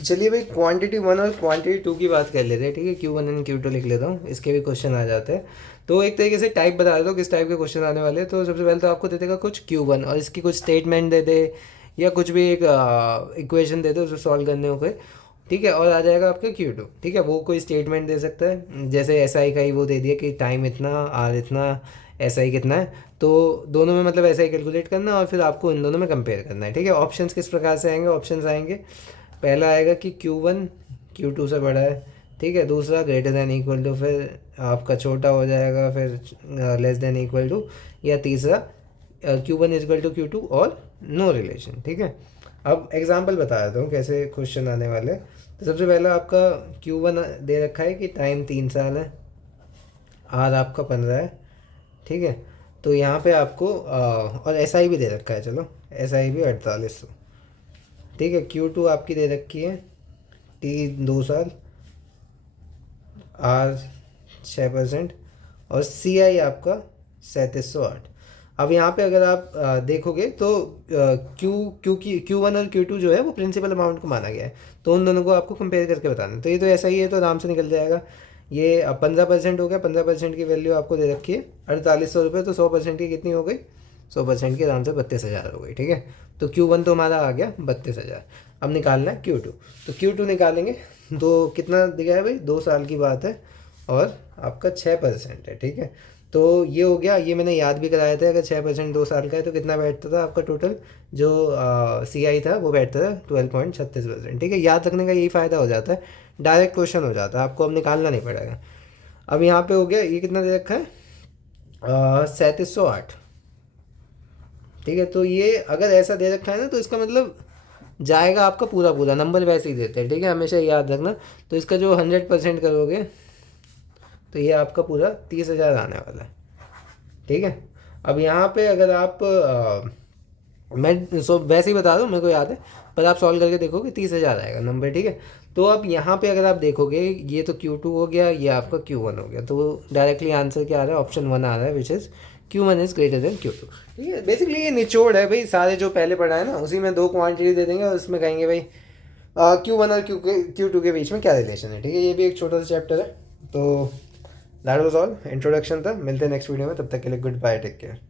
तो चलिए भाई क्वांटिटी वन और क्वांटिटी टू की बात कर लेते हैं, ठीक है। Q one and Q two लिख लेता हूँ, इसके भी क्वेश्चन आ जाते हैं। तो एक तरीके से टाइप बता देता हूँ किस टाइप के क्वेश्चन आने वाले हैं। तो सबसे पहले तो आपको दे देगा कुछ क्यू वन और इसकी कुछ स्टेटमेंट दे दे या कुछ भी एक इक्वेशन दे दे उसको सॉल्व करने को कोई, ठीक है। और आ जाएगा आपका क्यू टू, ठीक है। वो कोई स्टेटमेंट दे सकता है, जैसे एस आई का ही वो दे दिया कि टाइम इतना, आर इतना, एस आई कितना है। तो दोनों में मतलब ऐसा ही कैलकुलेट करना और फिर आपको इन दोनों में कंपेयर करना है, ठीक है। ऑप्शंस किस प्रकार से आएंगे, ऑप्शंस आएंगे, पहला आएगा कि क्यू वन क्यू टू से बड़ा है, ठीक है। दूसरा ग्रेटर दैन इक्वल टू, फिर आपका छोटा हो जाएगा, फिर लेस देन इक्वल टू, या तीसरा Q one is equal to Q two और नो रिलेशन, ठीक है। अब एग्जांपल बता देता हूँ कैसे क्वेश्चन आने वाले। तो सबसे पहला आपका क्यू वन दे रखा है कि टाइम 3 साल है, आर आपका 15 है, ठीक है। तो यहाँ पे आपको और एस आई भी दे रखा है, चलो एस आई भी 4800, ठीक है। क्यू टू आपकी दे रखी है टी 2 साल, आर 6% और सी आई आपका 3708। अब यहाँ पे अगर आप देखोगे तो क्यू क्यू की क्यू वन और क्यू टू जो है वो प्रिंसिपल अमाउंट को माना गया है, तो उन दोनों को आपको कंपेयर करके बताना है। तो ये तो ऐसा ही है, तो आराम से निकल जाएगा। ये 15% हो गया, 15% की वैल्यू आपको दे रखी है 4800 रुपये, तो 100% की कितनी हो गई, 100% की आराम से 32,000 हो गई, ठीक है। तो क्यू वन तो हमारा आ गया 32,000। अब निकालना है क्यू टू, तो क्यू टू निकालेंगे। तो कितना दिया है भाई, 2 साल की बात है और आपका 6% है, ठीक है। तो ये हो गया, ये मैंने याद भी कराया था, अगर 6% 2 साल का है तो कितना बैठता था आपका टोटल जो सी आई था, वो बैठता था 12.36%, ठीक है। याद रखने का यही फ़ायदा हो जाता है, डायरेक्ट क्वेश्चन हो जाता है, आपको अब निकालना नहीं पड़ेगा। अब यहाँ पे हो गया, ये कितना दे रखा है 3708, ठीक है। तो ये अगर ऐसा दे रखा है ना, तो इसका मतलब जाएगा आपका पूरा पूरा नंबर वैसे ही देते हैं, ठीक है, हमेशा याद रखना। तो इसका जो 100% करोगे तो ये आपका पूरा 30,000 आने वाला है, ठीक है। अब यहाँ पे अगर आप मैं वैसे ही बता दूँ, मेरे को याद है, पर आप सॉल्व करके देखोगे 30,000 आएगा नंबर, ठीक है। तो अब यहाँ पे अगर आप देखोगे, ये तो क्यू टू हो गया, ये आपका क्यू वन हो गया, तो डायरेक्टली आंसर क्या आ रहा है, ऑप्शन वन आ रहा है, which is Q one is greater than Q two, ठीक है। बेसिकली ये निचोड़ है भाई, सारे जो पहले पढ़ा है ना उसी में दो क्वांटिटी दे देंगे और उसमें कहेंगे भाई क्यू वन और क्यू टू के बीच में क्या रिलेशन है, ठीक है। ये भी एक छोटा सा चैप्टर है। तो दैट वाज ऑल, इंट्रोडक्शन था। मिलते हैं नेक्स्ट वीडियो में, तब तक के लिए गुड बाय, टेक केयर।